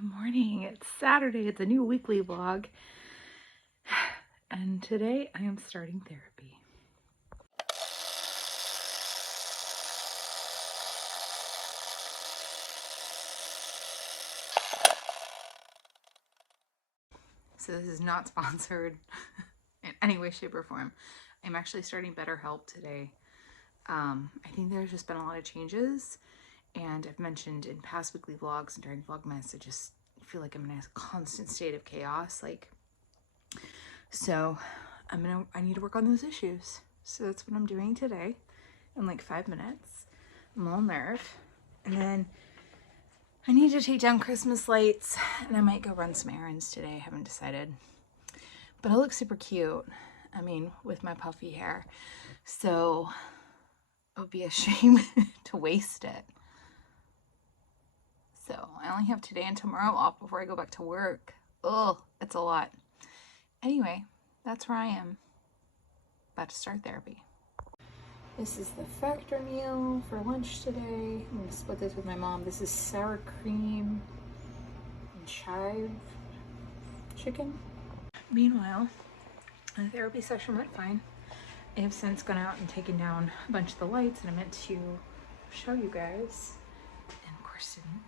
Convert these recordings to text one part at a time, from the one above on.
Good morning. It's Saturday. It's a new weekly vlog. And today I am starting therapy. So this is not sponsored in any way, shape, or form. I'm actually starting BetterHelp today. I think there's just been a lot of changes, and I've mentioned in past weekly vlogs and during Vlogmas, I just feel like I'm in a constant state of chaos. So I need to work on those issues. So that's what I'm doing today in like 5 minutes. I'm all nerve. And then I need to take down Christmas lights, and I might go run some errands today. I haven't decided. But I look super cute. I mean, with my puffy hair. So it would be a shame to waste it. So I only have today and tomorrow off before I go back to work. Ugh, it's a lot. Anyway, that's where I am. About to start therapy. This is the Factor meal for lunch today. I'm going to split this with my mom. This is sour cream and chive chicken. Meanwhile, the therapy session went fine. I have since gone out and taken down a bunch of the lights, and I meant to show you guys, and of course didn't.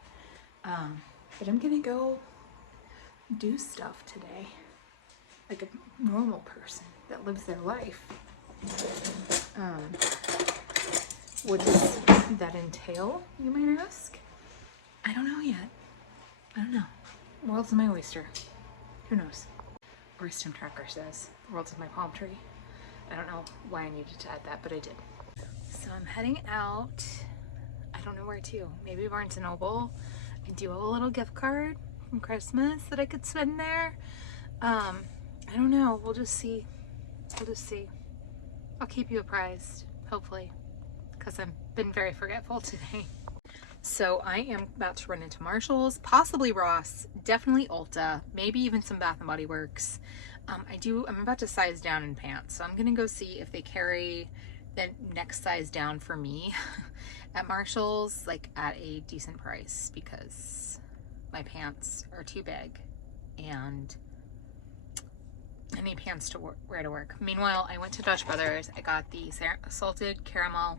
But I'm gonna go do stuff today, like a normal person that lives their life. What does that entail, you might ask? I don't know yet. I don't know. The world's my oyster. Who knows? Or Stem Tracker says, the world's my palm tree. I don't know why I needed to add that, but I did. So I'm heading out. I don't know where to. Maybe Barnes & Noble. I do have a little gift card from Christmas that I could spend there. I don't know. We'll just see. We'll just see. I'll keep you apprised, hopefully, because I've been very forgetful today. So I am about to run into Marshall's, possibly Ross, definitely Ulta, maybe even some Bath & Body Works. I'm about to size down in pants, so I'm gonna go see if they carry the next size down for me at Marshall's, like at a decent price, because my pants are too big and I need pants to wear to work. Meanwhile, I went to Dutch Brothers. I got the salted caramel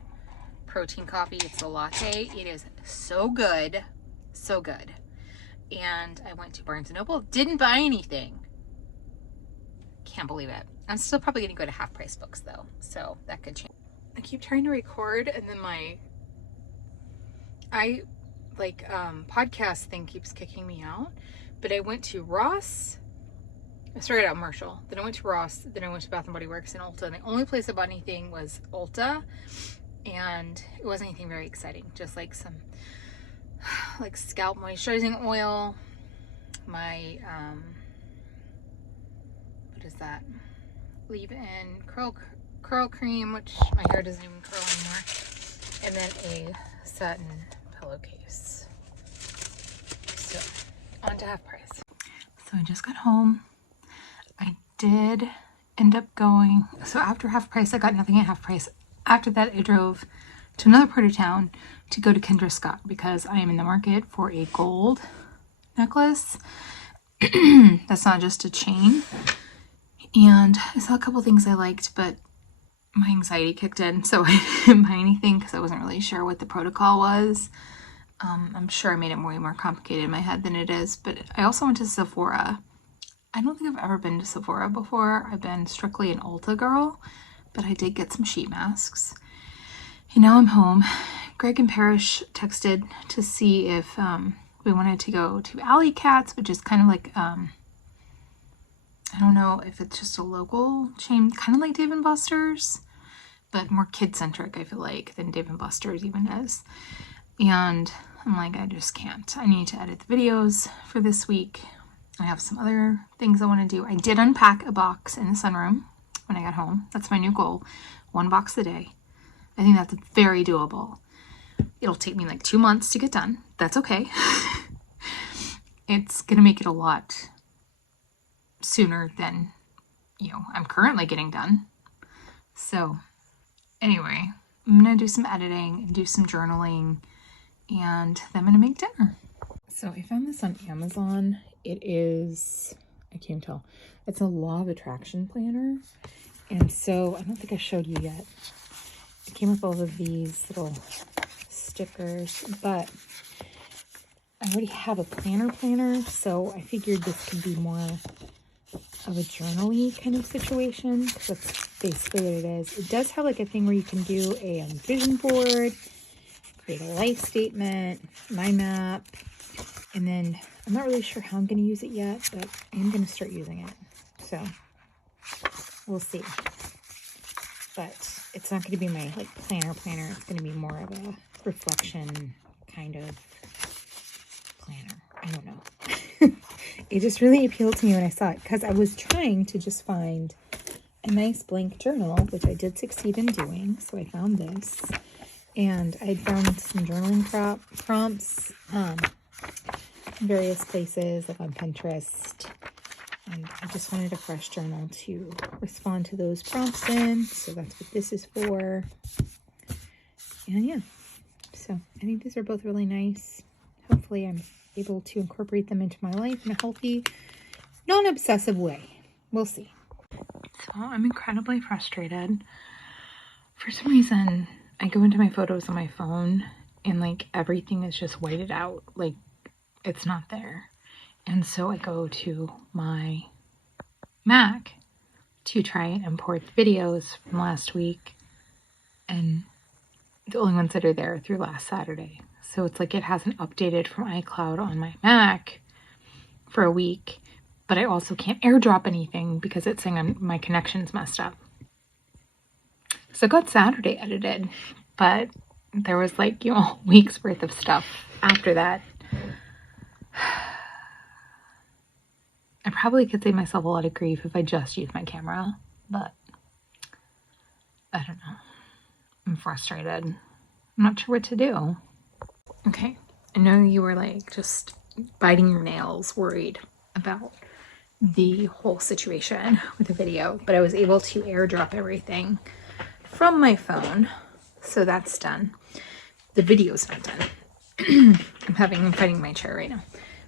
protein coffee. It's a latte. It is so good. So good. And I went to Barnes & Noble. Didn't buy anything. Can't believe it. I'm still probably going to go to half price books though. So that could change. I keep trying to record and then my podcast thing keeps kicking me out. But I went to Ross. I started out Marshall, then I went to Ross, then I went to Bath & Body Works and Ulta, and the only place I bought anything was Ulta, and it wasn't anything very exciting, just like some like scalp moisturizing oil, my what is that, leave-in curl cream, which my hair doesn't even curl anymore, and then a satin pillowcase. So on to half price. So I just got home. I did end up going, so after half price, I got nothing at half price. After that, I drove to another part of town to go to Kendra Scott because I am in the market for a gold necklace. That's not just a chain. And I saw a couple things I liked, but my anxiety kicked in, so I didn't buy anything because I wasn't really sure what the protocol was. I'm sure I made it way more complicated in my head than it is, but I also went to Sephora. I don't think I've ever been to Sephora before. I've been strictly an Ulta girl, but I did get some sheet masks. And now I'm home. Greg and Parrish texted to see if we wanted to go to Alley Cats, which is kind of like, I don't know if it's just a local chain, kind of like Dave & Buster's, but more kid-centric, I feel like, than Dave & Buster's even is. And I'm like, I just can't. I need to edit the videos for this week. I have some other things I want to do. I did unpack a box in the sunroom when I got home. That's my new goal. 1 box a day. I think that's very doable. It'll take me like 2 months to get done. That's okay. It's going to make it a lot sooner than, I'm currently getting done. So anyway, I'm going to do some editing and do some journaling, and then I'm going to make dinner. So I found this on Amazon. It is, I can't tell, it's a law of attraction planner. And so I don't think I showed you yet. It came with all of these little stickers, but I already have a planner, so I figured this could be more of a journal-y kind of situation, because that's basically what it is. It does have like a thing where you can do a vision board, create a life statement, mind map, and then I'm not really sure how I'm going to use it yet, but I am going to start using it. So we'll see. But it's not going to be my like planner. It's going to be more of a reflection kind of planner. I don't know. It just really appealed to me when I saw it, because I was trying to just find a nice blank journal, which I did succeed in doing. So I found this, and I found some journaling prompts in various places, like on Pinterest. And I just wanted a fresh journal to respond to those prompts in. So that's what this is for. And yeah, so I think these are both really nice. Hopefully I'm able to incorporate them into my life in a healthy, non-obsessive way. We'll see. So I'm incredibly frustrated. For some reason, I go into my photos on my phone and like everything is just whited out. Like it's not there. And so I go to my Mac to try and import the videos from last week, and the only ones that are there through last Saturday. So it's like it hasn't updated from iCloud on my Mac for a week, but I also can't airdrop anything because it's saying my connection's messed up. So I got Saturday edited, but there was like, a week's worth of stuff after that. I probably could save myself a lot of grief if I just used my camera, but I don't know. I'm frustrated. I'm not sure what to do. Okay, I know you were like just biting your nails, worried about the whole situation with the video, but I was able to airdrop everything from my phone, so that's done. The video's not done. I'm fighting my chair right now.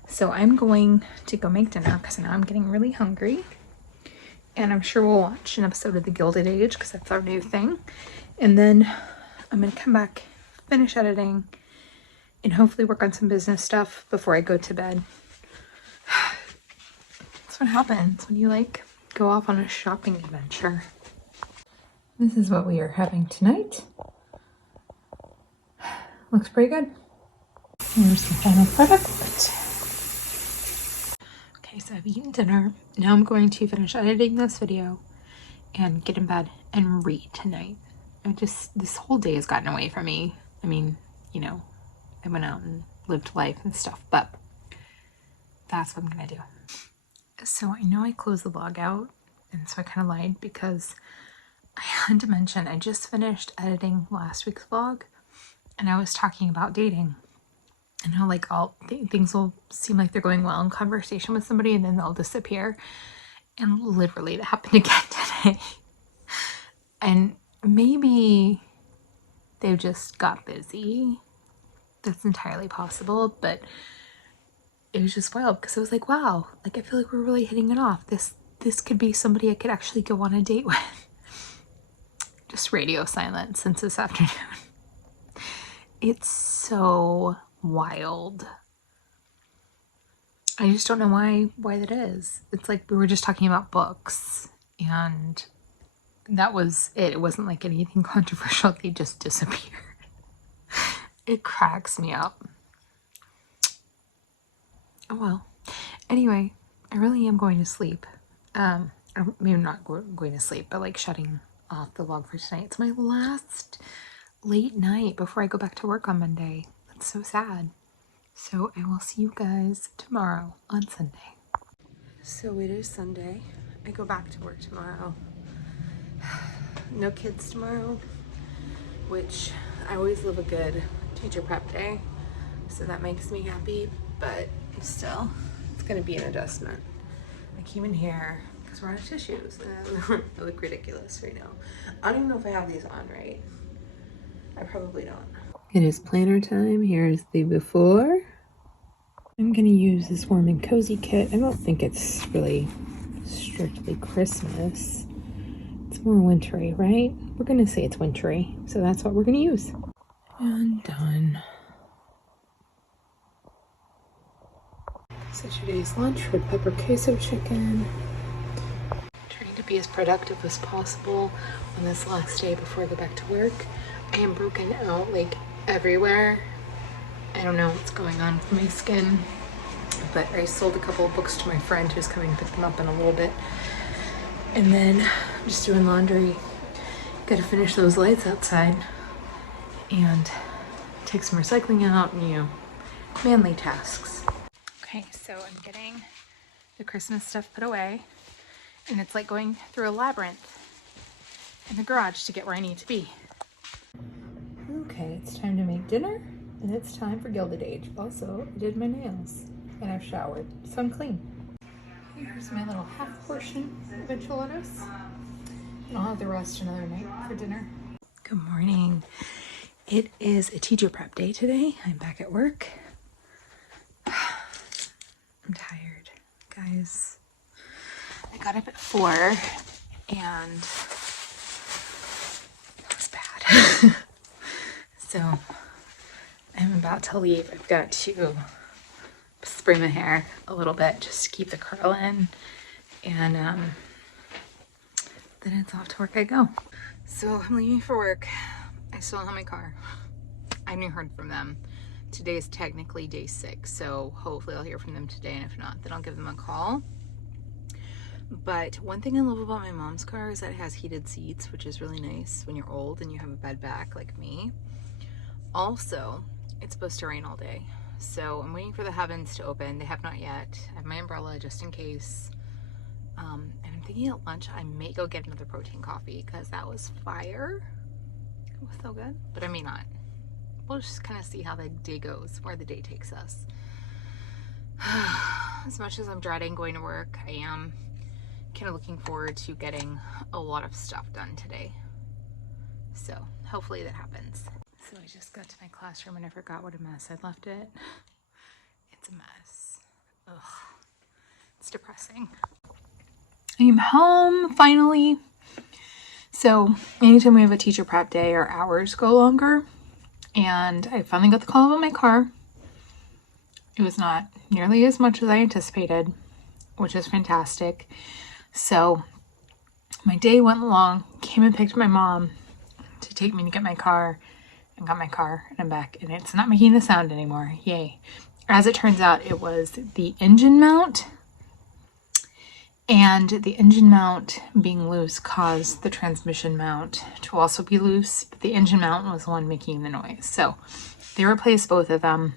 So I'm going to go make dinner because now I'm getting really hungry. And I'm sure we'll watch an episode of The Gilded Age because that's our new thing. And then I'm going to come back, finish editing, and hopefully work on some business stuff before I go to bed. That's what happens when you like go off on a shopping adventure. This is what we are having tonight. Looks pretty good. Here's the final product. Okay, so I've eaten dinner. Now I'm going to finish editing this video and get in bed and read tonight. This whole day has gotten away from me. I mean, I went out and lived life and stuff, but that's what I'm gonna do. So I know I closed the vlog out, and so I kind of lied because I had to mention I just finished editing last week's vlog, and I was talking about dating. And how like things will seem like they're going well in conversation with somebody and then they'll disappear. And literally that happened again today. And maybe they just got busy. That's entirely possible, but it was just wild because it was like, wow, like I feel like we're really hitting it off. This could be somebody I could actually go on a date with. Just radio silence since this afternoon. It's so wild. I just don't know why that is. It's like we were just talking about books and that was it. It wasn't like anything controversial. They just disappeared. It cracks me up. Oh well. Anyway, I really am going to sleep. Maybe not going to sleep, but like shutting off the vlog for tonight. It's my last late night before I go back to work on Monday. That's so sad. So I will see you guys tomorrow on Sunday. So it is Sunday. I go back to work tomorrow. No kids tomorrow, which I always love a good teacher prep day. So that makes me happy, but still, it's gonna be an adjustment. I came in here because we're out of tissues and I look ridiculous right now. I don't even know if I have these on right. I probably don't. It is planner time. Here's the before I'm gonna use this warm and cozy kit. I don't think it's really strictly Christmas. It's more wintry, right? We're gonna say it's wintry, so that's what we're gonna use. And done. So today's lunch, red pepper queso chicken. Trying to be as productive as possible on this last day before I go back to work. I am broken out like everywhere. I don't know what's going on with my skin, but I sold a couple of books to my friend who's coming to pick them up in a little bit. And then I'm just doing laundry. Gotta finish those lights outside and take some recycling out and, you know, manly tasks. Okay, so I'm getting the Christmas stuff put away, and it's like going through a labyrinth in the garage to get where I need to be. Okay, it's time to make dinner, and it's time for Gilded Age. Also, I did my nails, and I've showered, so I'm clean. Here's my little half portion of enchiladas, and I'll have the rest another night for dinner. Good morning. It is a teacher prep day today. I'm back at work. I'm tired, guys. I got up at 4 and it was bad. So I'm about to leave. I've got to spray my hair a little bit just to keep the curl in, and then it's off to work I go. So I'm leaving for work. I still don't have my car. I haven't heard from them. Today is technically day 6, so hopefully I'll hear from them today, and if not, then I'll give them a call. But one thing I love about my mom's car is that it has heated seats, which is really nice when you're old and you have a bed back like me. Also, it's supposed to rain all day, so I'm waiting for the heavens to open. They have not yet. I have my umbrella just in case. And I'm thinking at lunch I may go get another protein coffee because that was fire. It was so good, but I may not. We'll just kind of see how the day goes, where the day takes us. As much as I'm dreading going to work, I am kind of looking forward to getting a lot of stuff done today. So hopefully that happens. So I just got to my classroom and I forgot what a mess I'd left it. It's a mess. Ugh. It's depressing. I am home finally. So anytime we have a teacher prep day, our hours go longer. And I finally got the call about my car. It was not nearly as much as I anticipated, which is fantastic. So my day went along, came and picked my mom to take me to get my car, and got my car, and I'm back, and it's not making a sound anymore. Yay. As it turns out, it was the engine mount, and the engine mount being loose caused the transmission mount to also be loose, but the engine mount was the one making the noise. So they replaced both of them,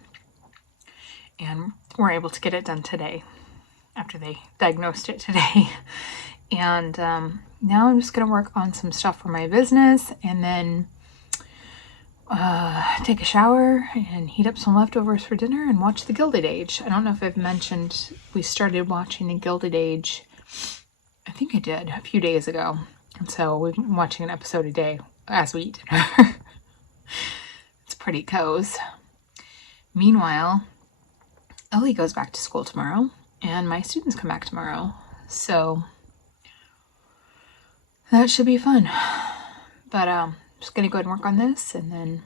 and we're able to get it done today after they diagnosed it today. And now I'm just going to work on some stuff for my business, and then take a shower and heat up some leftovers for dinner and watch The Gilded Age. I don't know if I've mentioned we started watching The Gilded Age, I think I did, a few days ago. And so we've been watching an episode a day as we eat dinner. It's pretty cozy. Meanwhile, Ellie goes back to school tomorrow and my students come back tomorrow. So that should be fun. But I'm just going to go ahead and work on this, and then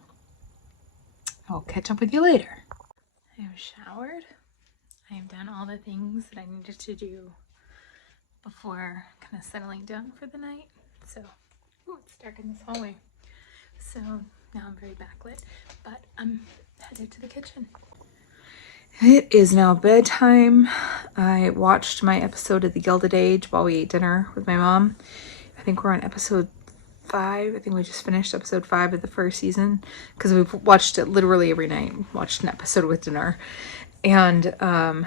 I'll catch up with you later. I have showered. I have done all the things that I needed to do before kind of settling down for the night. So, ooh, it's dark in this hallway. So now I'm very backlit, but I'm headed to the kitchen. It is now bedtime. I watched my episode of The Gilded Age while we ate dinner with my mom. I think we're on episode 5. I think we just finished episode 5 of the first season because we've watched it literally every night. Watched an episode with dinner, and I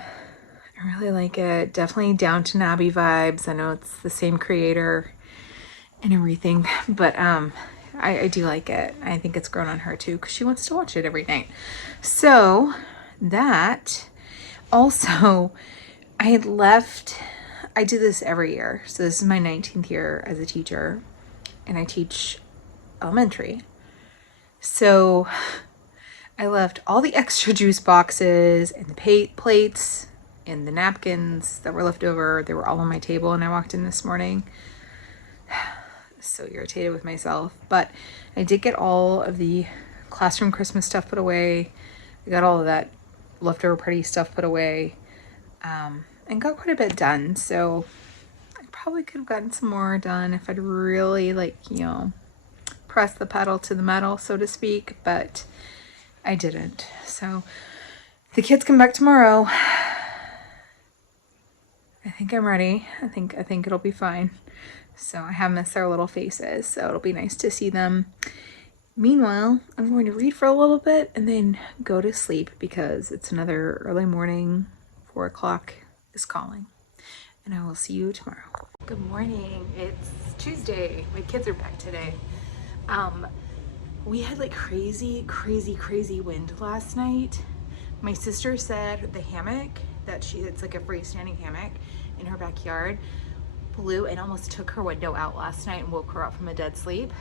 really like it. Definitely Downton Abbey vibes. I know it's the same creator and everything, but I do like it. I think it's grown on her too because she wants to watch it every night. So that also, I had left. I do this every year. So this is my 19th year as a teacher, and I teach elementary. So I left all the extra juice boxes and the plates and the napkins that were left over. They were all on my table and I walked in this morning. So irritated with myself, but I did get all of the classroom Christmas stuff put away. I got all of that leftover party stuff put away, and got quite a bit done. So I probably could have gotten some more done if I'd really press the pedal to the metal, so to speak, but I didn't. So the kids come back tomorrow. I think I'm ready. I think it'll be fine. So I have missed their little faces, so it'll be nice to see them. Meanwhile, I'm going to read for a little bit and then go to sleep because it's another early morning. 4 o'clock is calling. And I will see you tomorrow. Good morning. It's Tuesday. My kids are back today. We had like crazy wind last night. My sister said the hammock it's like a freestanding hammock in her backyard, blew and almost took her window out last night and woke her up from a dead sleep.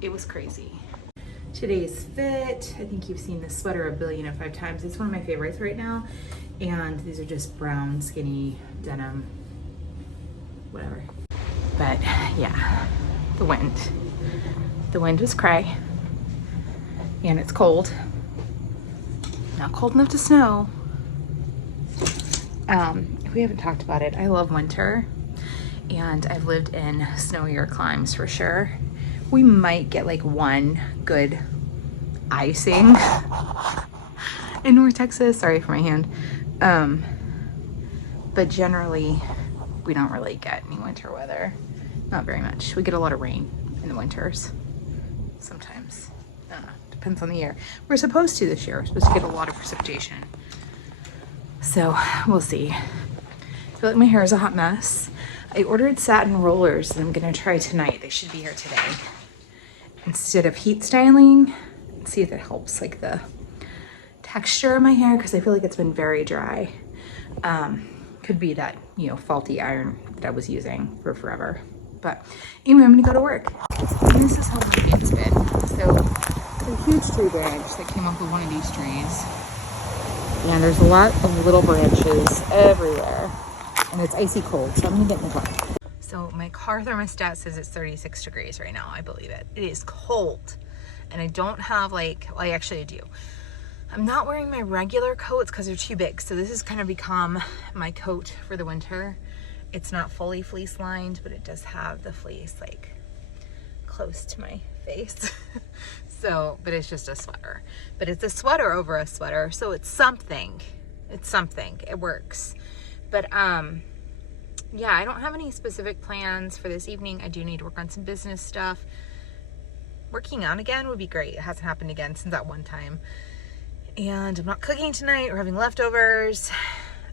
It was crazy. Today's fit, I think you've seen this sweater 1,000,000,005 times. It's one of my favorites right now. And these are just brown, skinny denim, whatever. But yeah, the wind. The wind was cray. And it's cold. Not cold enough to snow. If we haven't talked about it, I love winter. And I've lived in snowier climes for sure. We might get like one good icing in North Texas. Sorry for my hand. But generally, we don't really get any winter weather. Not very much. We get a lot of rain in the winters. Sometimes. Depends on the year. We're supposed to this year. We're supposed to get a lot of precipitation. So, we'll see. I feel like my hair is a hot mess. I ordered satin rollers that I'm gonna try tonight. They should be here today. Instead of heat styling, see if it helps like the texture of my hair because I feel like it's been very dry. Could be that, faulty iron that I was using for forever. But anyway, I'm gonna go to work. And this is how lucky it's been. So a huge tree branch that came up with one of these trees. And there's a lot of little branches everywhere. And it's icy cold, so I'm gonna get in the car. So my car thermostat says it's 36 degrees right now. I believe it. It is cold. And I don't have I actually do. I'm not wearing my regular coats because they're too big. So this has kind of become my coat for the winter. It's not fully fleece lined, but it does have the fleece like close to my face. But it's just a sweater. But it's a sweater over a sweater, so it's something. It's something. It works. But yeah, I don't have any specific plans for this evening. I do need to work on some business stuff. Working out again would be great. It hasn't happened again since that one time. And I'm not cooking tonight. We're having leftovers.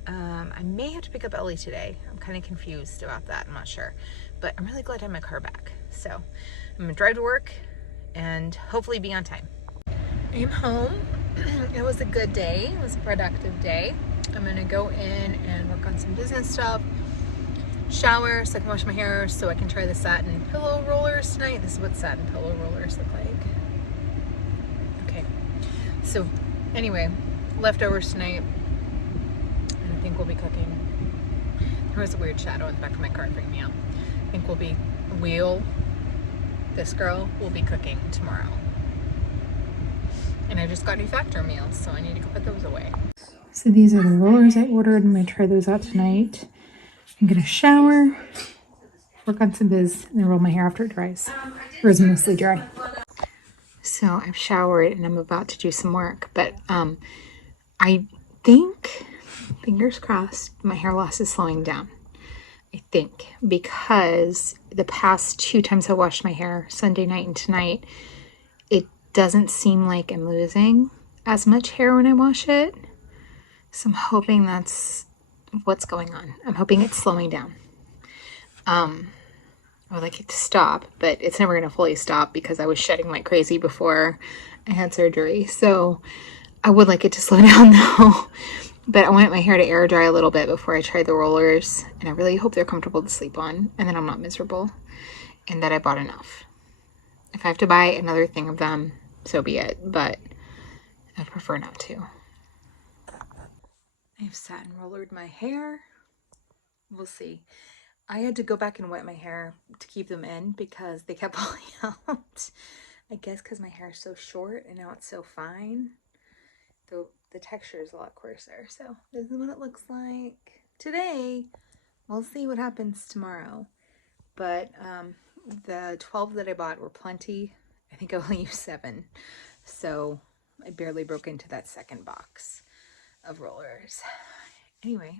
I may have to pick up Ellie today. I'm kind of confused about that. I'm not sure. But I'm really glad to have my car back. So I'm going to drive to work and hopefully be on time. I'm home. It was a good day. It was a productive day. I'm going to go in and work on some business stuff. Shower so I can wash my hair so I can try the satin pillow rollers tonight. This is what satin pillow rollers look like. Okay. So anyway, leftovers tonight. And I think we'll be cooking. There was a weird shadow in the back of my car freaking me out. I think this girl will be cooking tomorrow. And I just got new factor meals, so I need to go put those away. So these are the rollers I ordered. I'm going to try those out tonight. I'm going to shower, work on some biz, and then roll my hair after it dries. Or is mostly dry. So I've showered and I'm about to do some work. But I think, fingers crossed, my hair loss is slowing down. I think. Because the past 2 times I washed my hair, Sunday night and tonight, it doesn't seem like I'm losing as much hair when I wash it. So I'm hoping that's what's going on. I'm hoping it's slowing down. I would like it to stop, but it's never going to fully stop because I was shedding like crazy before I had surgery. So I would like it to slow down though. But I want my hair to air dry a little bit before I try the rollers. And I really hope they're comfortable to sleep on and that I'm not miserable and that I bought enough. If I have to buy another thing of them, so be it, but I'd prefer not to. I've satin rollered my hair. We'll see. I had to go back and wet my hair to keep them in because they kept falling out. I guess because my hair is so short and now it's so fine. The texture is a lot coarser. So this is what it looks like today. We'll see what happens tomorrow. But the 12 that I bought were plenty. I think I only used 7. So I barely broke into that second box of rollers. Anyway,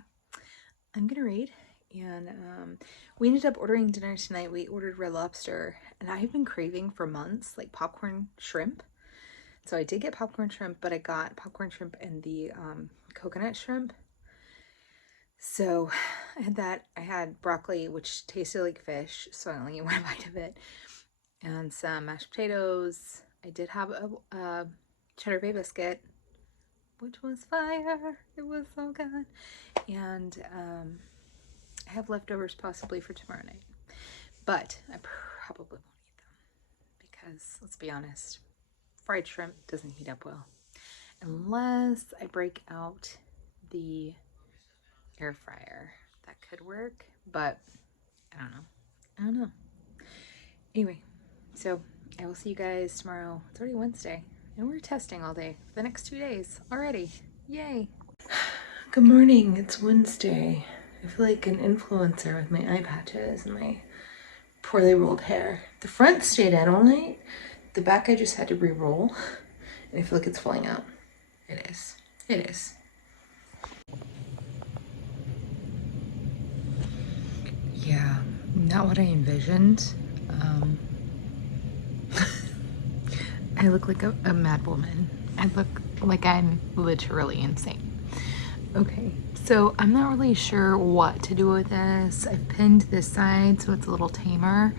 I'm gonna read. And we ended up ordering dinner tonight. We ordered Red Lobster, and I've been craving for months like popcorn shrimp. So I did get popcorn shrimp, but I got popcorn shrimp and the coconut shrimp. So I had that. I had broccoli, which tasted like fish, so I only ate 1 bite of it, and some mashed potatoes. I did have a cheddar bay biscuit, which was fire. It was so good. And I have leftovers possibly for tomorrow night, but I probably won't eat them because, let's be honest, fried shrimp doesn't heat up well unless I break out the air fryer. That could work, but I don't know. Anyway, so I will see you guys tomorrow. It's already Wednesday, and we're testing all day for the next 2 days already. Yay! Good morning. It's Wednesday. I feel like an influencer with my eye patches and my poorly rolled hair. The front stayed in all night. The back I just had to re-roll, and I feel like it's falling out. It is. It is. Yeah, not what I envisioned. I look like a mad woman. I look like I'm literally insane. Okay, so I'm not really sure what to do with this. I've pinned this side so it's a little tamer.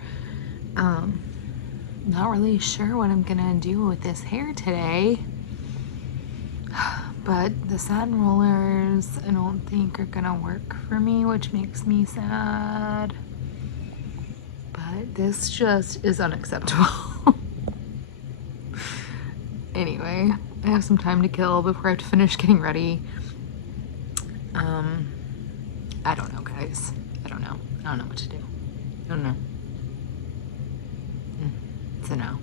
Not really sure what I'm gonna do with this hair today. But the satin rollers I don't think are gonna work for me, which makes me sad. But this just is unacceptable. Anyway, I have some time to kill before I have to finish getting ready. I don't know, guys. I don't know what to do. I don't know. It's a no.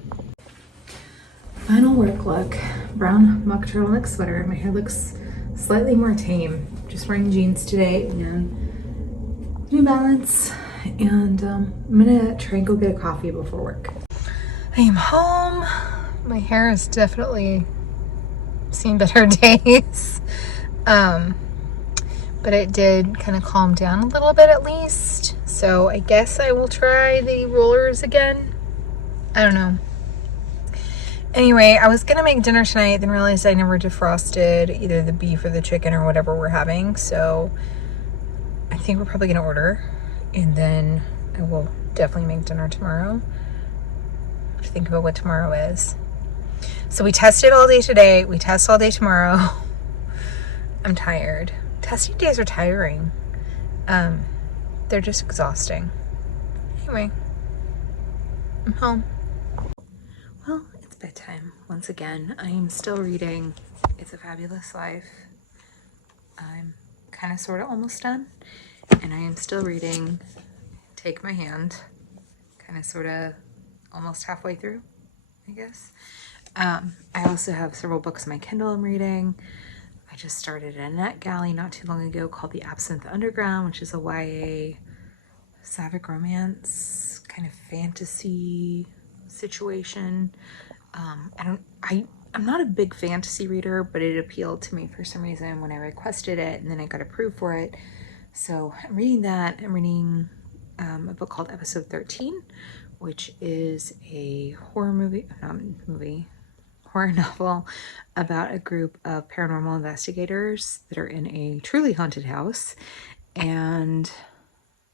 Final work look. Brown mock turtleneck sweater. My hair looks slightly more tame. Just wearing jeans today and New Balance. And I'm gonna try and go get a coffee before work. I am home. My hair has definitely seen better days. But it did kind of calm down a little bit at least. So I guess I will try the rollers again. I don't know. Anyway, I was gonna make dinner tonight, then realized I never defrosted either the beef or the chicken or whatever we're having. So I think we're probably gonna order, and then I will definitely make dinner tomorrow. I have to think about what tomorrow is. So we tested all day today. We test all day tomorrow. I'm tired. Testing days are tiring. They're just exhausting. Anyway, I'm home. Well, it's bedtime once again. I am still reading It's a Fabulous Life. I'm kind of sort of almost done, and I am still reading Take My Hand, kind of sort of almost halfway through, I guess. I also have several books in my Kindle I'm reading. I just started a NetGalley not too long ago called The Absinthe Underground, which is a YA sapphic romance kind of fantasy situation. I'm not a big fantasy reader, but it appealed to me for some reason when I requested it, and then I got approved for it. So I'm reading that. I'm reading a book called Episode 13, which is a horror novel about a group of paranormal investigators that are in a truly haunted house. And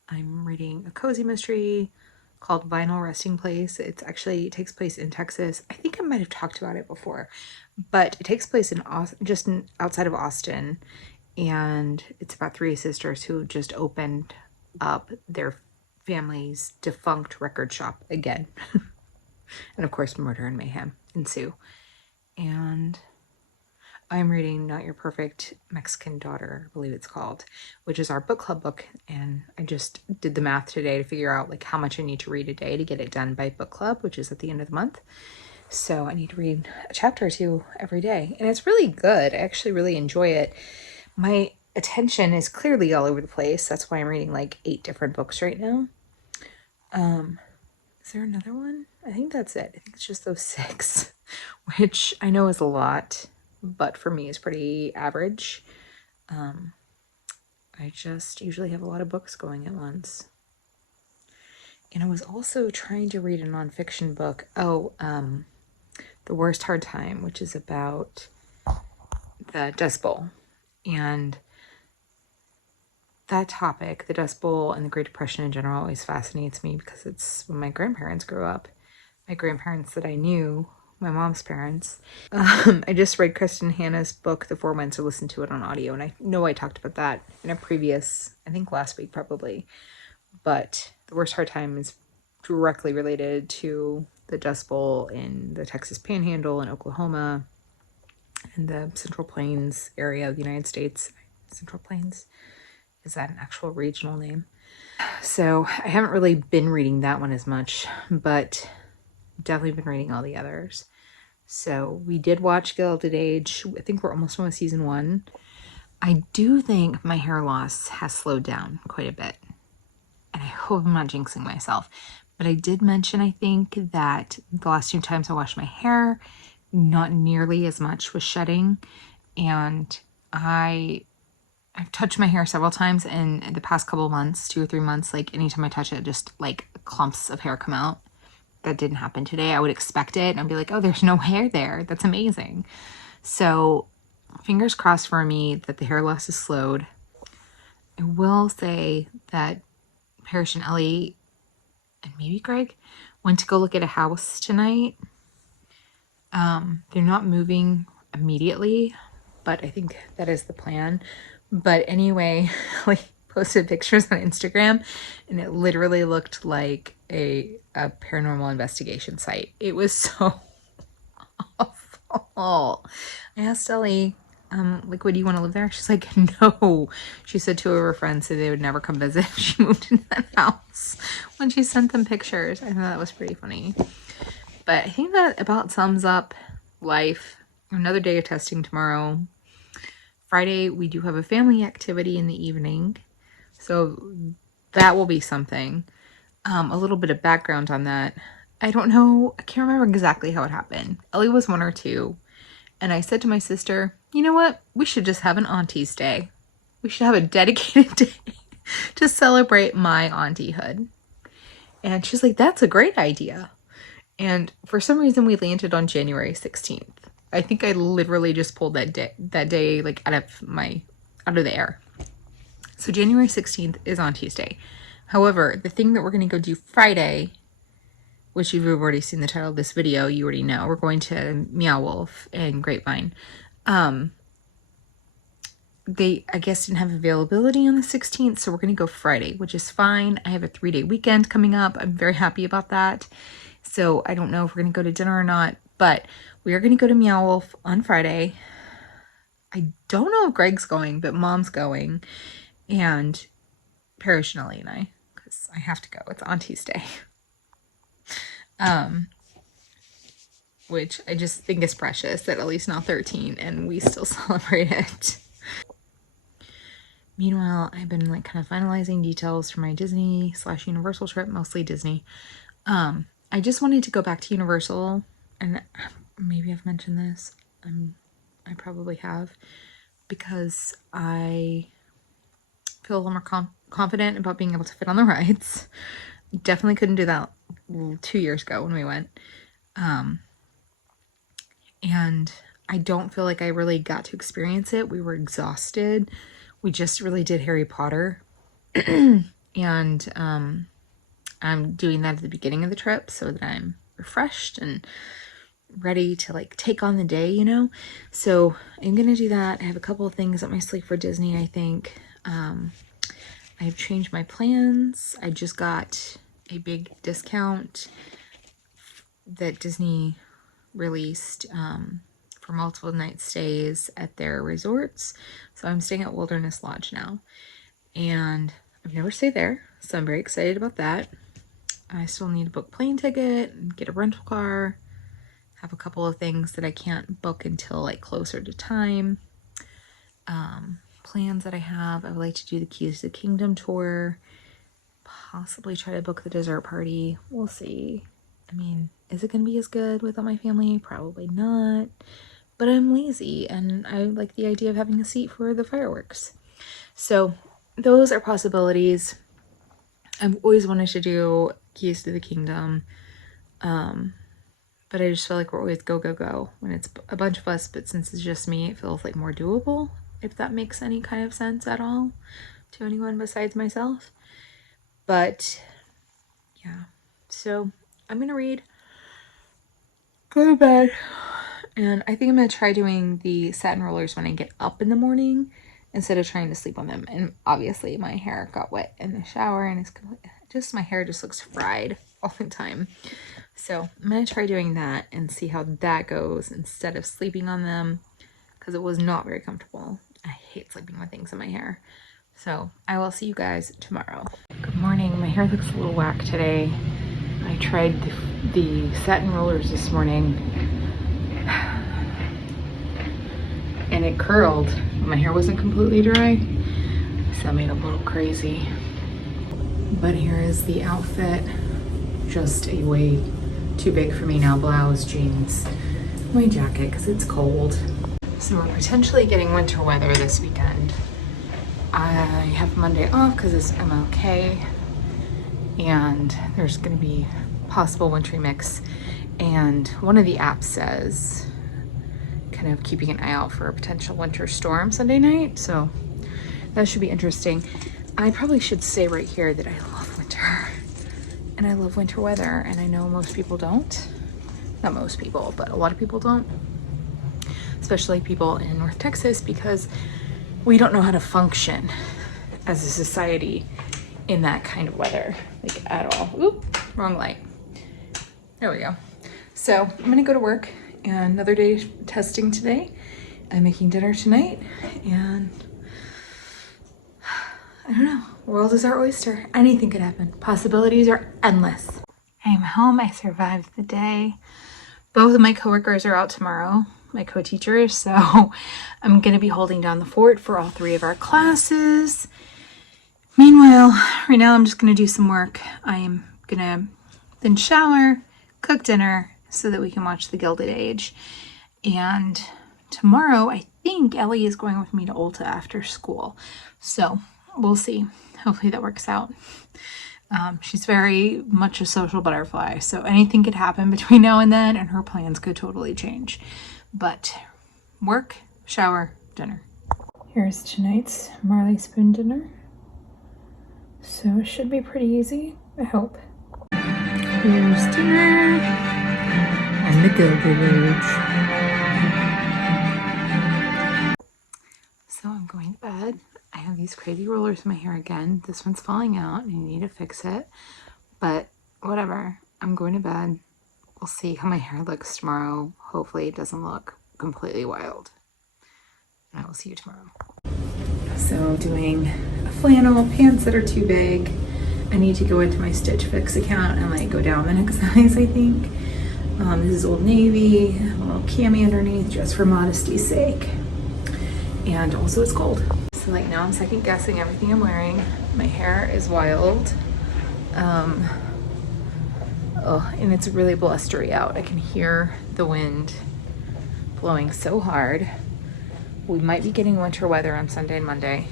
I'm reading a cozy mystery called Vinyl Resting Place. It takes place in Texas. I think I might have talked about it before, but it takes place in Austin, outside of Austin, and it's about 3 sisters who just opened up their family's defunct record shop again. And of course, murder and mayhem ensue. And I'm reading Not Your Perfect Mexican Daughter, I believe it's called, which is our book club book. And I just did the math today to figure out like how much I need to read a day to get it done by book club, which is at the end of the month. So I need to read a chapter or two every day. And it's really good. I actually really enjoy it. My attention is clearly all over the place. That's why I'm reading like 8 different books right now. Is there another one? I think that's it. I think it's just those 6, which I know is a lot, but for me is pretty average. I just usually have a lot of books going at once. And I was also trying to read a nonfiction book. The Worst Hard Time, which is about the Dust Bowl. And that topic, the Dust Bowl and the Great Depression in general, always fascinates me because it's when my grandparents grew up. My grandparents that I knew, my mom's parents. I just read Kristen Hanna's book, The 4 Months, or listened to it on audio. And I know I talked about that in a previous, I think last week probably. But The Worst Hard Time is directly related to the Dust Bowl in the Texas Panhandle and Oklahoma and the Central Plains area of the United States. Central Plains? Is that an actual regional name? So I haven't really been reading that one as much, but definitely been reading all the others. So we did watch Gilded Age. I think we're almost on with season 1. I do think my hair loss has slowed down quite a bit. And I hope I'm not jinxing myself. But I did mention, I think, that the last 2 times I washed my hair, not nearly as much was shedding. And I've touched my hair several times in the past couple of months, 2 or 3 months, like anytime I touch it, just like clumps of hair come out. That didn't happen today. I would expect it and I'd be like, oh, there's no hair there. That's amazing. So fingers crossed for me that the hair loss is slowed. I will say that Parrish and Ellie and maybe Greg went to go look at a house tonight. They're not moving immediately, but I think that is the plan. But anyway, like posted pictures on Instagram and it literally looked like a paranormal investigation site. It was so awful. I asked Ellie, like, what do you want to live there? She's like, no. She said 2 of her friends said they would never come visit if she moved into that house when she sent them pictures. I thought that was pretty funny. But I think that about sums up life. Another day of testing tomorrow. Friday, we do have a family activity in the evening. So that will be something. A little bit of background on that. I don't know. I can't remember exactly how it happened. Ellie was 1 or 2. And I said to my sister, you know what? We should just have an Auntie's Day. We should have a dedicated day to celebrate my auntie-hood. And she's like, that's a great idea. And for some reason, we landed on January 16th. I think I literally just pulled that day like out of the air. So January 16th is Auntie's Day. However, the thing that we're going to go do Friday, which you've already seen the title of this video, you already know. We're going to Meow Wolf and Grapevine. They, I guess, didn't have availability on the 16th, so we're going to go Friday, which is fine. I have a 3-day weekend coming up. I'm very happy about that. So I don't know if we're going to go to dinner or not, but we are going to go to Meow Wolf on Friday. I don't know if Greg's going, but Mom's going. And Parrish and Ellie and I, because I have to go. It's Auntie's Day. Which I just think is precious that Ellie's now 13 and we still celebrate it. Meanwhile, I've been like kind of finalizing details for my Disney/Universal trip, mostly Disney. I just wanted to go back to Universal, and maybe I've mentioned this. I probably have, because I feel a little more confident about being able to fit on the rides. Definitely couldn't do that 2 years ago when we went. And I don't feel like I really got to experience it. We were exhausted. We just really did Harry Potter. And I'm doing that at the beginning of the trip so that I'm refreshed and ready to like take on the day, you know? So I'm gonna do that. I have a couple of things up my sleeve for Disney, I think. I've changed my plans. I just got a big discount that Disney released for multiple night stays at their resorts. So I'm staying at Wilderness Lodge now, and I've never stayed there, so I'm very excited about that. I still need to book plane ticket and get a rental car. Have a couple of things that I can't book until like closer to time. Plans that I have, I would like to do the Keys to the Kingdom tour, possibly try to book the dessert party. We'll see. I mean, is it going to be as good without my family? Probably not, but I'm lazy and I like the idea of having a seat for the fireworks. So those are possibilities. I've always wanted to do Keys to the Kingdom, but I just feel like we're always go, go, go when it's a bunch of us, but since it's just me, it feels like more doable, if that makes any kind of sense at all to anyone besides myself. But yeah, so I'm gonna read, go to bed, and I think I'm gonna try doing the satin rollers when I get up in the morning instead of trying to sleep on them. And obviously my hair got wet in the shower and it's just, my hair just looks fried all the time. So I'm gonna try doing that and see how that goes instead of sleeping on them, because it was not very comfortable. I hate sleeping with things in my hair. So I will see you guys tomorrow. Good morning. My hair looks a little whack today. I tried the satin rollers this morning and it curled. My hair wasn't completely dry, so that made it a little crazy. But here is the outfit. Just a way too big for me now. Blouse, jeans, my jacket because it's cold. So we're potentially getting winter weather this weekend. I have Monday off because it's MLK, and there's going to be possible wintry mix. And one of the apps says kind of keeping an eye out for a potential winter storm Sunday night, so that should be interesting. I probably should say right here that I love winter and I love winter weather, and I know most people don't. Not most people, but a lot of people don't, especially people in North Texas, because we don't know how to function as a society in that kind of weather, like at all. Oop, wrong light. There we go. So I'm gonna go to work, and another day testing today. I'm making dinner tonight, and I don't know, world is our oyster. Anything could happen. Possibilities are endless. I'm home, I survived the day. Both of my coworkers are out tomorrow, my co-teachers, so I'm gonna be holding down the fort for all 3 of our classes. Meanwhile, right now I'm just gonna do some work. I'm gonna then shower, cook dinner so that we can watch The Gilded Age. And tomorrow, I think Ellie is going with me to Ulta after school. So we'll see. Hopefully that works out. She's very much a social butterfly, so anything could happen between now and then, and her plans could totally change. But work, shower, dinner. Here's tonight's Marley Spoon dinner. So it should be pretty easy, I hope. Here's dinner and The Gilded Age. So I'm going to bed. I have these crazy rollers in my hair again. This one's falling out and I need to fix it, but whatever. I'm going to bed. We'll see how my hair looks tomorrow. Hopefully it doesn't look completely wild. And I will see you tomorrow. So doing a flannel, pants that are too big. I need to go into my Stitch Fix account and like go down the next size, I think. This is Old Navy, a little cami underneath just for modesty's sake. And also it's cold. So like now I'm second guessing everything I'm wearing. My hair is wild. And it's really blustery out. I can hear the wind blowing so hard. We might be getting winter weather on Sunday and Monday.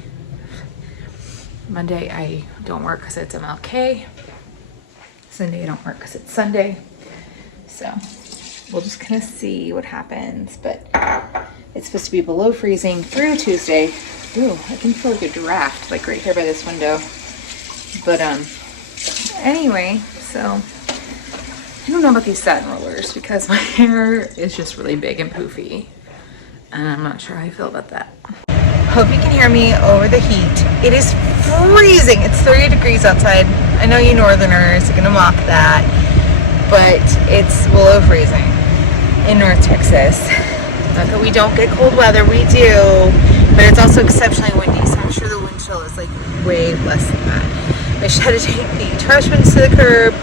Monday I don't work because it's MLK. Sunday I don't work because it's Sunday. So we'll just kind of see what happens. But it's supposed to be below freezing through Tuesday. Ooh, I can feel like a draft, like right here by this window. But anyway, so I don't know about these satin rollers because my hair is just really big and poofy. And I'm not sure how I feel about that. Hope you can hear me over the heat. It is freezing. It's 30 degrees outside. I know you northerners are gonna mock that, but it's below freezing in North Texas. Not that we don't get cold weather, we do, but it's also exceptionally windy, so I'm sure the wind chill is like way less than that. I just had to take the trash bins to the curb.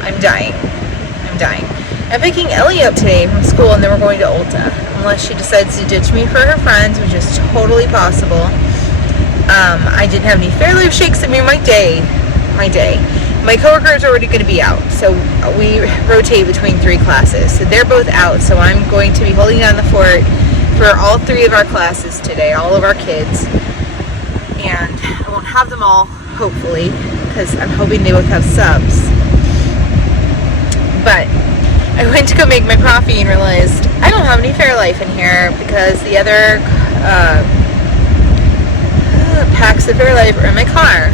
I'm dying. I'm picking Ellie up today from school, and then we're going to Ulta, unless she decides to ditch me for her friends, which is totally possible. I didn't have any Fairlife shakes. I mean, my day. My coworkers are already going to be out, so we rotate between 3 classes. So they're both out, so I'm going to be holding down the fort for all 3 of our classes today, all of our kids. And I won't have them all, hopefully, because I'm hoping they both have subs. But I went to go make my coffee and realized I don't have any Fairlife in here because the other packs of Fairlife are in my car.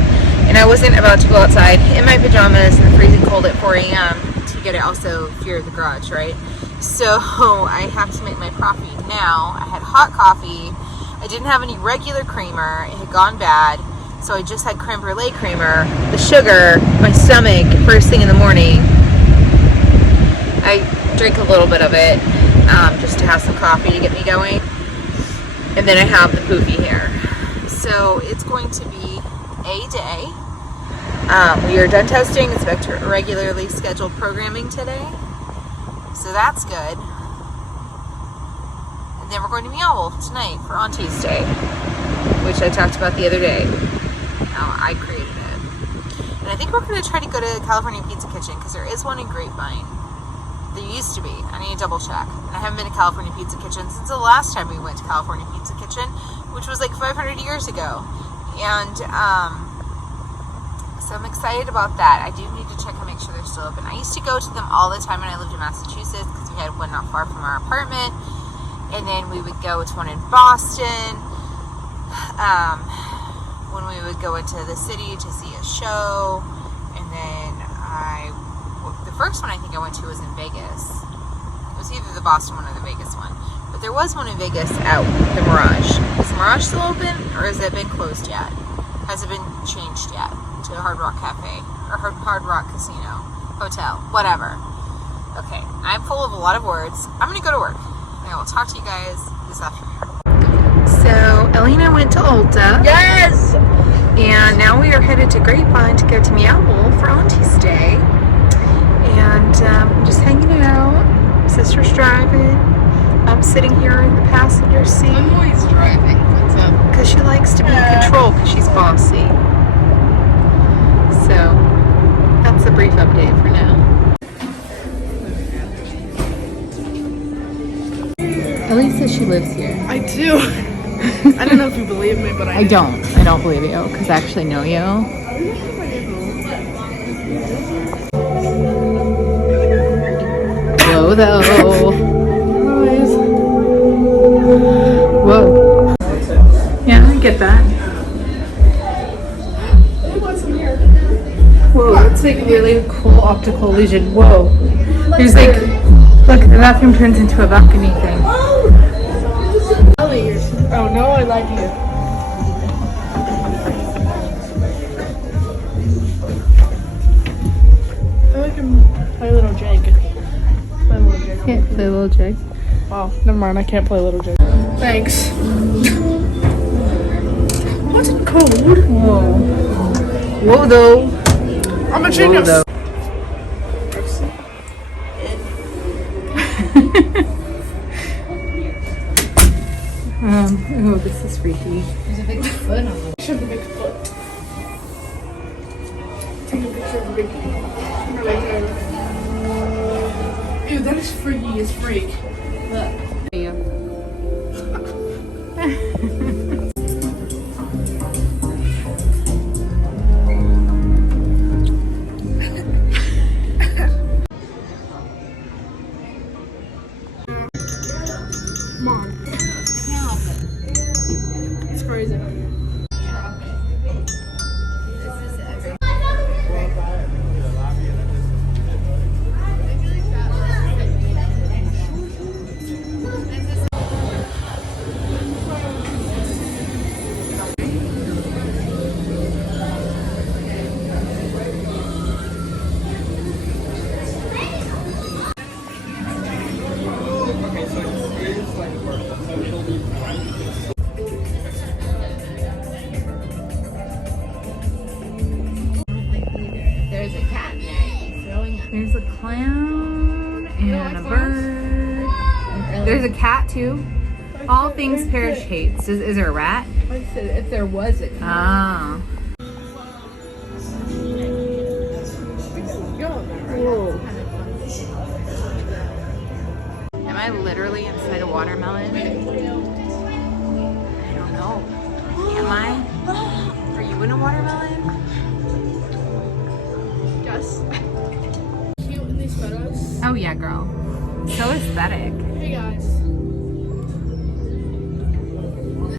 And I wasn't about to go outside in my pajamas in the freezing cold at 4 a.m. to get it also fear of the garage, right? So I have to make my coffee now. I had hot coffee. I didn't have any regular creamer. It had gone bad. So I just had creme brulee creamer. The sugar, my stomach, first thing in the morning. I drink a little bit of it just to have some coffee to get me going. And then I have the poofy here. So it's going to be a day. We are done testing. It's back to regularly scheduled programming today. So that's good. And then we're going to Meow Wolf tonight for Auntie's Day, which I talked about the other day. I created it. And I think we're going to try to go to California Pizza Kitchen because there is one in Grapevine. There used to be. I need to double check. And I haven't been to California Pizza Kitchen since the last time we went to California Pizza Kitchen, which was like 500 years ago. And so I'm excited about that. I do need to check and make sure they're still open. I used to go to them all the time when I lived in Massachusetts because we had one not far from our apartment. And then we would go to one in Boston when we would go into the city to see a show. And then the first one I think I went to was in Vegas. It was either the Boston one or the Vegas one. But there was one in Vegas at the Mirage. Is the Mirage still open or has it been closed yet? Has it been changed yet to Hard Rock Cafe or Hard Rock Casino, Hotel, whatever? Okay, I'm full of a lot of words. I'm going to go to work. And I will talk to you guys this afternoon. So, Ellie and I went to Ulta. Yes! And now we are headed to Grapevine to go to Meow Wolf for Auntie's Day. And just hanging out. Sister's driving. I'm sitting here in the passenger seat. I'm always driving. What's up? Because she likes to be in control because she's bossy. So, that's a brief update for now. Ellie says she lives here. I do. I don't know if you believe me, but I don't. I don't believe you because I actually know you. Whoa, though. Whoa. Yeah, I get that. Whoa, that's like really cool optical illusion. Whoa. There's like, look, the bathroom turns into a balcony thing. Oh no, I lied to you. I can play Little Jake. Can't play Little Jake. Wow, never mind, I can't play Little Jake. Thanks. What's it called? Whoa. Whoa, though. I'm a genius. Whoa, oh, this is freaky. There's a big foot on it. Show the big foot. Take a picture of the big foot. Right there. Ew, that is freaky as freak. Look. Mom. It's crazy. There's a clown and a bird. There's a cat too. All things Parrish hates. Is there a rat? I said if there was a cat. Oh. Am I literally inside a watermelon? I don't know. Am I? Are you in a watermelon? Yes. Cute in these photos. Oh yeah, girl. So aesthetic. Hey guys.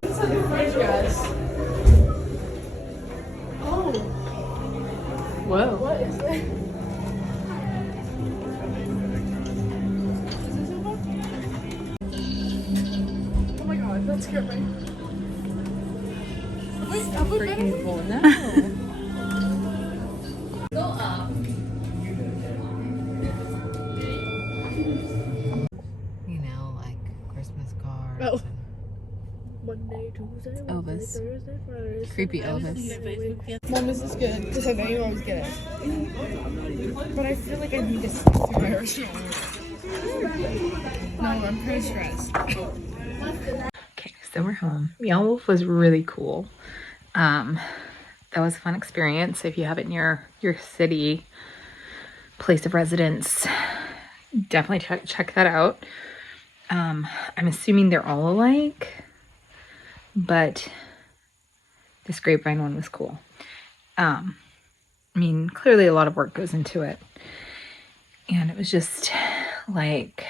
This is like a French guys. Oh. Whoa. What is it? Oh my god, that scared me. Have we been in- Cool. No. Go up. You know, like Christmas cards. Oh. Monday, Tuesday, Wednesday, Elvis. Thursday, Friday. Creepy Elvis. Mom, this is good because I know you always get it. But I feel like I need to sleep through my original. No, I'm pretty stressed. Okay, so we're home. Meow Wolf was really cool. That was a fun experience. If you have it near your city, place of residence, definitely check that out. I'm assuming they're all alike, but this Grapevine one was cool. I mean, clearly a lot of work goes into it. And it was just like,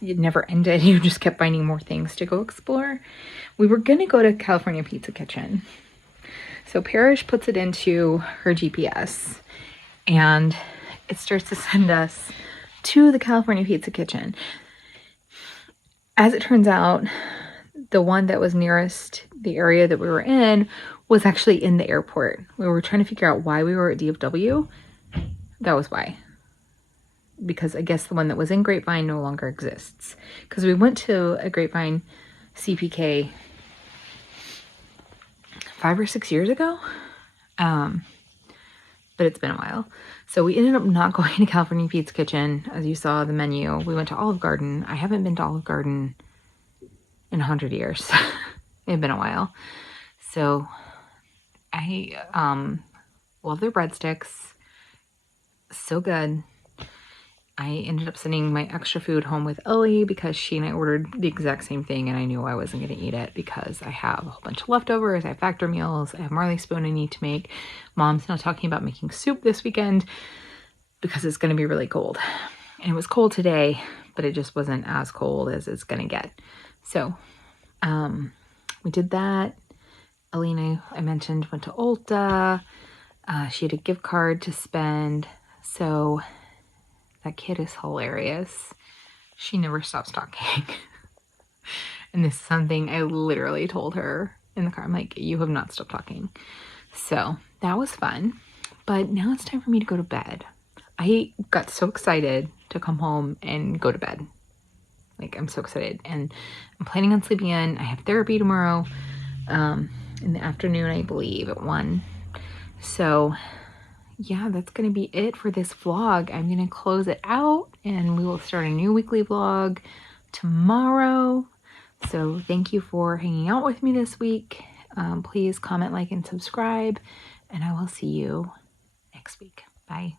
it never ended. You just kept finding more things to go explore. We were going to go to California Pizza Kitchen. So Parrish puts it into her GPS and it starts to send us to the California Pizza Kitchen. As it turns out, the one that was nearest the area that we were in was actually in the airport. We were trying to figure out why we were at DFW. That was why. Because I guess the one that was in Grapevine no longer exists. Because we went to a Grapevine CPK 5 or 6 years ago. But it's been a while. So we ended up not going to California Pizza Kitchen. As you saw the menu, we went to Olive Garden. I haven't been to Olive Garden in 100 years. It's been a while. So I love their breadsticks. So good. I ended up sending my extra food home with Ellie because she and I ordered the exact same thing and I knew I wasn't going to eat it because I have a whole bunch of leftovers. I have factor meals. I have Marley spoon I need to make. Mom's now talking about making soup this weekend because it's going to be really cold. And it was cold today, but it just wasn't as cold as it's going to get. So we did that. Ellie and I mentioned, went to Ulta. She had a gift card to spend. So that kid is hilarious. She never stops talking. And this is something I literally told her in the car. I'm like, you have not stopped talking. So that was fun. But now it's time for me to go to bed. I got so excited to come home and go to bed. Like, I'm so excited. And I'm planning on sleeping in. I have therapy tomorrow in the afternoon, I believe, at 1. So yeah, that's going to be it for this vlog. I'm going to close it out and we will start a new weekly vlog tomorrow. So thank you for hanging out with me this week. Please comment, like, and subscribe, and I will see you next week. Bye.